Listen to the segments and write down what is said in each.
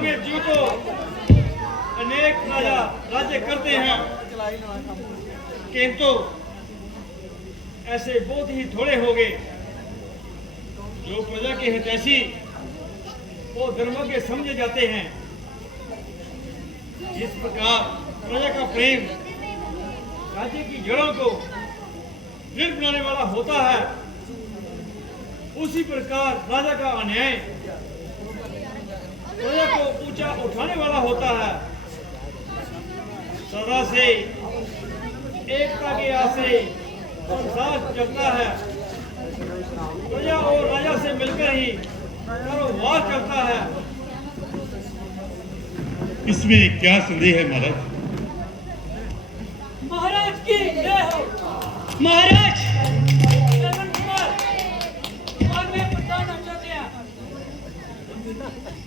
में जो तो अनेक राजा राज्य करते हैं, किंतु ऐसे बहुत ही थोड़े हो गए जो प्रजा के हितैषी और धर्मज्ञ समझे जाते हैं। जिस प्रकार प्रजा का प्रेम राज्य की जड़ों को दृढ़ बनाने वाला होता है, उसी प्रकार राजा का अन्याय प्रजा को ऊंचा उठाने वाला होता है। सदा से एकता के आशे संसार चलता है। प्रजा और राजा से मिलकर ही कारोबार चलता है। इसमें क्या संदेह है महाराज? महाराज की जय हो। महाराज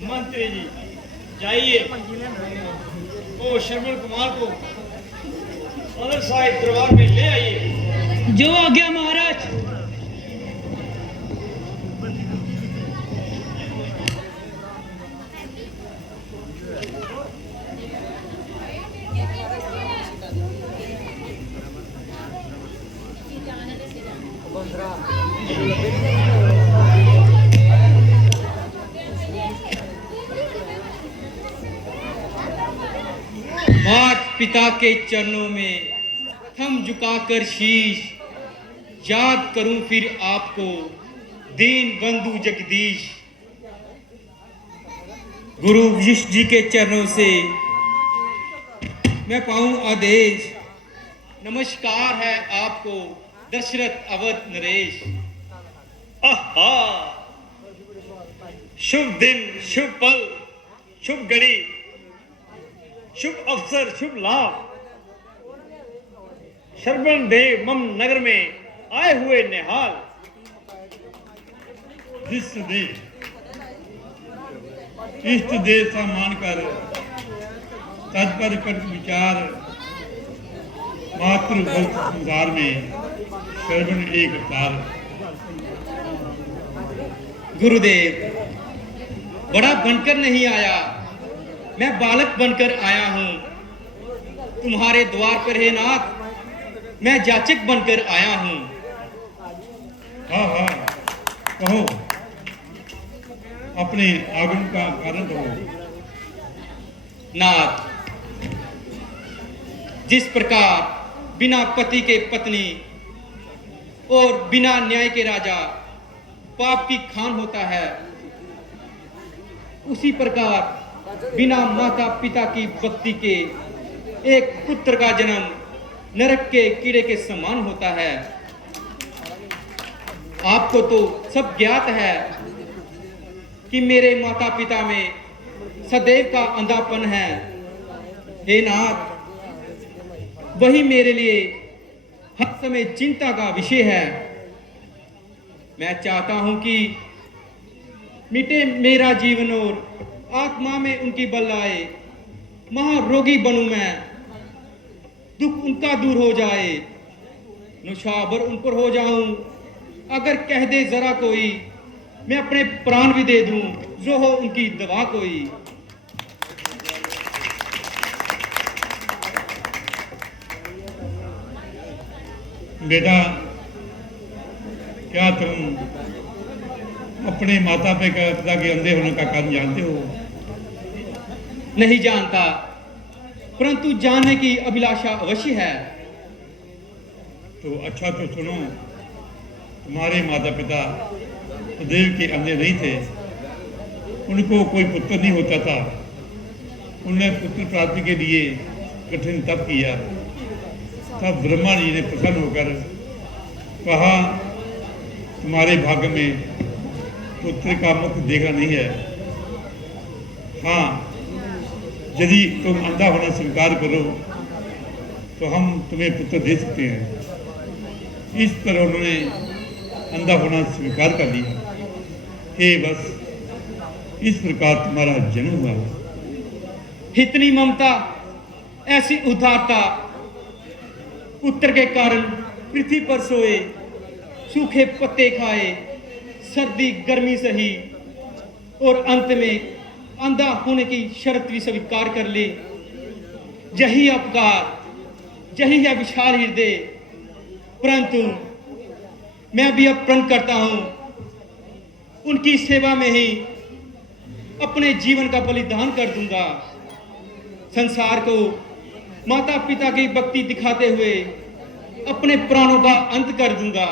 मंत्री जी जाइए, ओ श्रवण कुमार को सदर साहिब दरबार में ले आइए। जो आज्ञा महाराज। मात पिता के चरणों में थम झुकाकर शीश, याद करूं फिर आपको दीन बंधु जगदीश। गुरु वशिष्ठ जी के चरणों से मैं पाऊं आदेश, नमस्कार है आपको दशरथ अवध नरेश। आहा, शुभ दिन, शुभ पल, शुभ घड़ी, शुभ अवसर, शुभ लाभ। श्रवण देव मम नगर में आए हुए निहाल। इष्ट देव सा मानकर तत्पर कट विचार, मातृ संसार में श्रवण एक अवतार। गुरुदेव बड़ा बनकर नहीं आया, मैं बालक बनकर आया हूं। तुम्हारे द्वार पर है नाथ, मैं जाचक बनकर आया हूं। हाँ हाँ कहो, अपने आगमन का कारण कहो। नाथ, जिस प्रकार बिना पति के पत्नी और बिना न्याय के राजा पाप की खान होता है, उसी प्रकार बिना माता पिता की भक्ति के एक पुत्र का जन्म नरक के कीड़े के समान होता है। आपको तो सब ज्ञात है कि मेरे माता पिता में सदैव का अंधापन है। हे नाथ, वही मेरे लिए हर समय चिंता का विषय है। मैं चाहता हूं कि मिटे मेरा जीवन और आत्मा में उनकी बल आए। महारोगी बनूं मैं, दुख उनका दूर हो जाए, नुशाबर उन पर हो जाऊं। अगर कह दे जरा कोई, मैं अपने प्राण भी दे दूं, जो हो उनकी दवा कोई। बेटा, क्या तुम अपने माता पिता के अंधे होने का कारण जानते हो? नहीं जानता, परंतु जानने की अभिलाषा अवश्य है। तो अच्छा, तो सुनो, तुम्हारे माता पिता सदैव के अंधे नहीं थे। उनको कोई पुत्र नहीं होता था। उन्होंने पुत्र प्राप्ति के लिए कठिन तप किया। तब ब्रह्मा जी ने प्रसन्न होकर कहा, तुम्हारे भाग्य में पुत्र का मुख देखा नहीं है। हाँ, यदि तुम अंधा होना स्वीकार करो तो हम तुम्हें पुत्र दे सकते हैं। इस पर उन्होंने अंधा होना स्वीकार कर लिया। हे बस, इस प्रकार तुम्हारा जन्म हुआ। इतनी ममता, ऐसी उदारता, पुत्र के कारण पृथ्वी पर सोए, सूखे पत्ते खाए, सर्दी गर्मी सही और अंत में अंधा होने की शर्त भी स्वीकार कर ली। यही अपकार, यही है विशाल हृदय। परंतु मैं भी अब प्रण करता हूं, उनकी सेवा में ही अपने जीवन का बलिदान कर दूंगा। संसार को माता पिता की भक्ति दिखाते हुए अपने प्राणों का अंत कर दूंगा।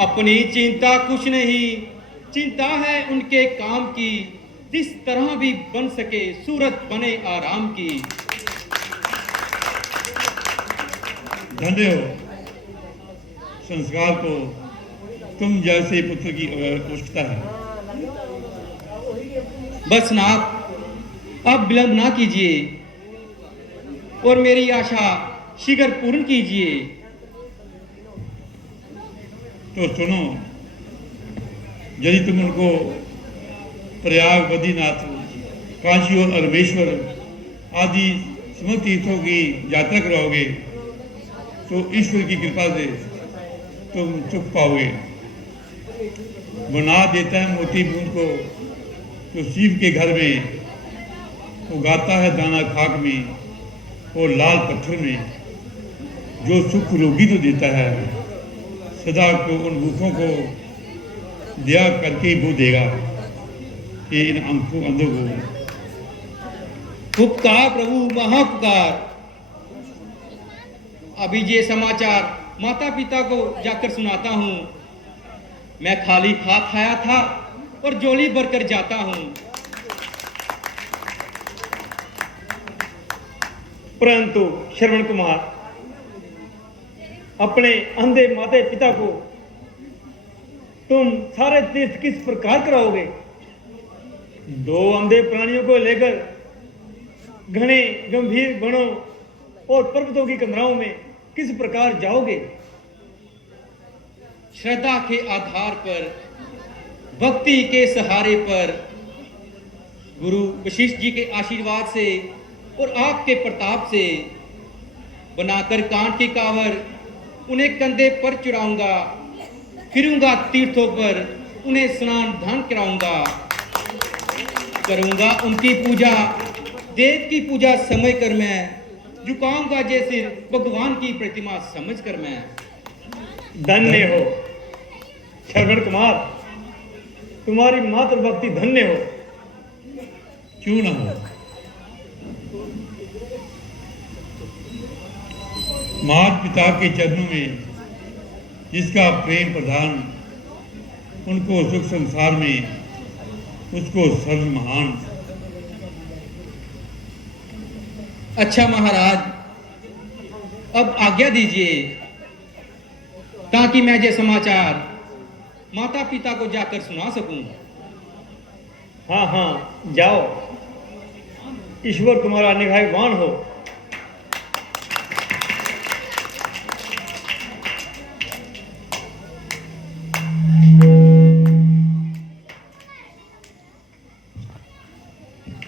अपनी चिंता कुछ नहीं, चिंता है उनके काम की, जिस तरह भी बन सके सूरत बने आराम की। धन्य हो संस्कार को तुम जैसे पुत्र की आवश्यकता है। बस नाथ, अब विलंब ना कीजिए और मेरी आशा शीघ्र पूर्ण कीजिए। तो सुनो, यदि तुम उनको प्रयाग, बद्रीनाथ, काशी और अरमेश्वर आदि समस्त तीर्थों की यात्रा कराओगे तो ईश्वर की कृपा से तुम सुख पाओगे। बना देता है मोती बूंद को तो शिव के घर में, उगाता है दाना खाक में और लाल पत्थर में। जो सुख रोगी तो देता है, सदा को उन भूखों को दया करके वो देगा। ये इन अंधों को उपकार प्रभु, महाउपकार। अभी ये समाचार माता पिता को जाकर सुनाता हूँ। मैं खाली हाथ आया था और झोली भरकर जाता हूँ। परंतु श्रवण कुमार, अपने अंधे माता पिता को तुम सारे तीर्थ किस प्रकार कराओगे? दो अंधे प्राणियों को लेकर घने गंभीर वनों और पर्वतों की कंदराओं में किस प्रकार जाओगे? श्रद्धा के आधार पर, भक्ति के सहारे पर, गुरु वशिष्ठ जी के आशीर्वाद से और आपके प्रताप से बनाकर कांट की कांवर उन्हें कंधे पर चढ़ाऊंगा। फिरूंगा तीर्थों पर, उन्हें स्नान दान कराऊंगा। करूंगा उनकी पूजा, देव की पूजा समझ कर मैं झुकाऊंगा जे सिर भगवान की प्रतिमा समझ कर मैं। धन्य हो श्रवण कुमार, तुम्हारी मातृ भक्ति धन्य हो। क्यों न हो। माता पिता के चरणों में जिसका प्रेम प्रधान, उनको सुख संसार में, उसको सर्व महान। अच्छा महाराज, अब आज्ञा दीजिए ताकि मैं ये समाचार माता पिता को जाकर सुना सकूं। हाँ हाँ, जाओ। ईश्वर तुम्हारा निगाहवान हो।